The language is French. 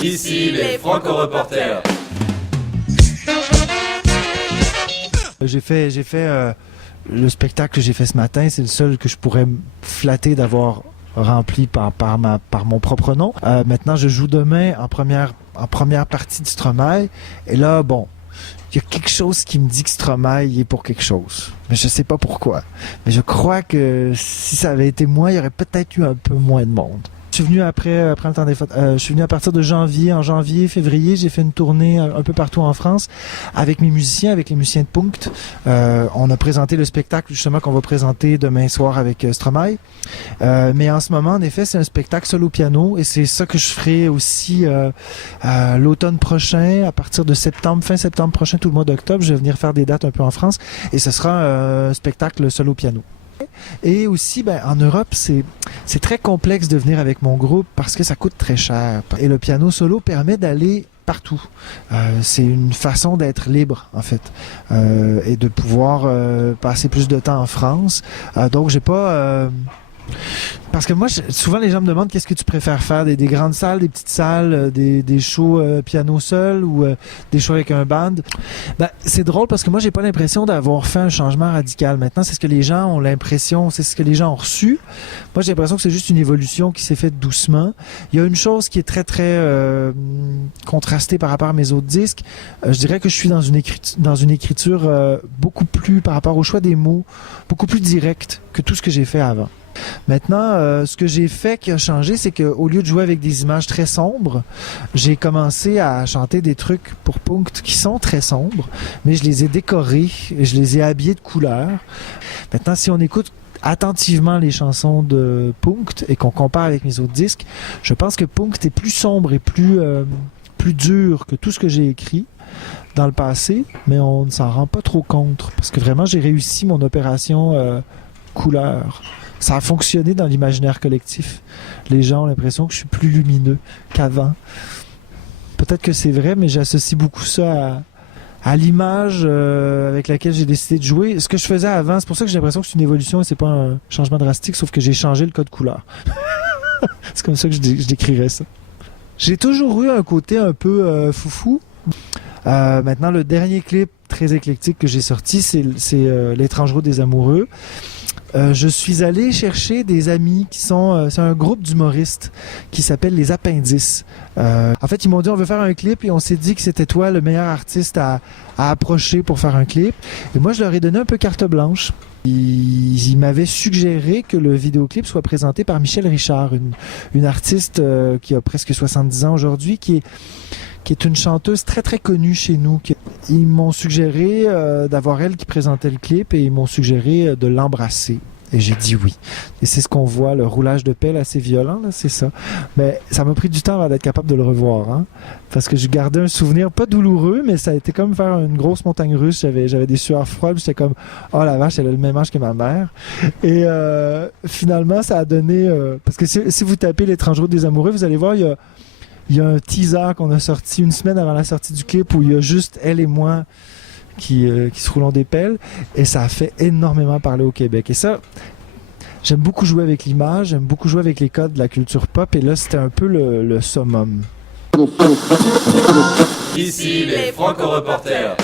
Ici les Franco-Reporters. J'ai fait le spectacle que j'ai fait ce matin, c'est le seul que je pourrais me flatter d'avoir rempli par mon propre nom. Maintenant, je joue demain en première partie de Stromae. Et là, bon, il y a quelque chose qui me dit que Stromae est pour quelque chose. Mais je sais pas pourquoi. Mais je crois que si ça avait été moi, il y aurait peut-être eu un peu moins de monde. Je suis venu après le temps des fêtes. Je suis venu à partir de janvier. En janvier, février, j'ai fait une tournée un peu partout en France avec mes musiciens, avec les musiciens de Punkt. On a présenté le spectacle justement qu'on va présenter demain soir avec Stromae. Mais en ce moment, en effet, c'est un spectacle seul au piano et c'est ça que je ferai aussi l'automne prochain, à partir de septembre, fin septembre prochain, tout le mois d'octobre. Je vais venir faire des dates un peu en France et ce sera un spectacle seul au piano. Et aussi, en Europe, c'est très complexe de venir avec mon groupe parce que ça coûte très cher. Et le piano solo permet d'aller partout. C'est une façon d'être libre, en fait, et de pouvoir passer plus de temps en France. Donc, j'ai pas... Parce que moi, souvent les gens me demandent qu'est-ce que tu préfères faire, des grandes salles, des petites salles, des shows piano seul ou des shows avec un band. C'est drôle parce que moi, j'ai pas l'impression d'avoir fait un changement radical. Maintenant, c'est ce que les gens ont l'impression, c'est ce que les gens ont reçu. Moi, j'ai l'impression que c'est juste une évolution qui s'est faite doucement. Il y a une chose qui est très, très contrastée par rapport à mes autres disques. Je dirais que je suis dans une écriture beaucoup plus, par rapport au choix des mots, beaucoup plus directe que tout ce que j'ai fait avant. Maintenant, ce que j'ai fait qui a changé, c'est qu'au lieu de jouer avec des images très sombres, j'ai commencé à chanter des trucs pour Punkt qui sont très sombres, mais je les ai décorés, je les ai habillés de couleurs. Maintenant, si on écoute attentivement les chansons de Punkt et qu'on compare avec mes autres disques, je pense que Punkt est plus sombre et plus dur que tout ce que j'ai écrit dans le passé, mais on ne s'en rend pas trop compte, parce que vraiment, j'ai réussi mon opération couleur. Ça a fonctionné dans l'imaginaire collectif. Les gens ont l'impression que je suis plus lumineux qu'avant. Peut-être que c'est vrai, mais j'associe beaucoup ça à l'image avec laquelle j'ai décidé de jouer. Ce que je faisais avant, c'est pour ça que j'ai l'impression que c'est une évolution et c'est pas un changement drastique, sauf que j'ai changé le code couleur. C'est comme ça que je décrirais ça. J'ai toujours eu un côté un peu foufou. Maintenant, le dernier clip très éclectique que j'ai sorti, c'est L'étrange route des amoureux. Je suis allé chercher des amis qui sont... c'est un groupe d'humoristes qui s'appelle Les Appendices. En fait, ils m'ont dit on veut faire un clip et on s'est dit que c'était toi le meilleur artiste à approcher pour faire un clip. Et moi, je leur ai donné un peu carte blanche. Ils m'avaient suggéré que le vidéoclip soit présenté par Michel Richard, une artiste qui a presque 70 ans aujourd'hui, qui est une chanteuse très très connue chez nous. Ils m'ont suggéré d'avoir elle qui présentait le clip et ils m'ont suggéré de l'embrasser. Et j'ai dit oui. Et c'est ce qu'on voit, le roulage de pelle assez violent, là, c'est ça. Mais ça m'a pris du temps avant d'être capable de le revoir. Hein, parce que je gardais un souvenir, pas douloureux, mais ça a été comme faire une grosse montagne russe. J'avais des sueurs froides, j'étais comme « Oh la vache, elle a le même âge que ma mère. » Et finalement, ça a donné... parce que si vous tapez L'étrange route des amoureux, vous allez voir, il y a un teaser qu'on a sorti une semaine avant la sortie du clip où il y a juste elle et moi qui se roulent des pelles et ça a fait énormément parler au Québec. Et ça, j'aime beaucoup jouer avec l'image, j'aime beaucoup jouer avec les codes de la culture pop et là, c'était un peu le summum. Ici les Franco-Reporters.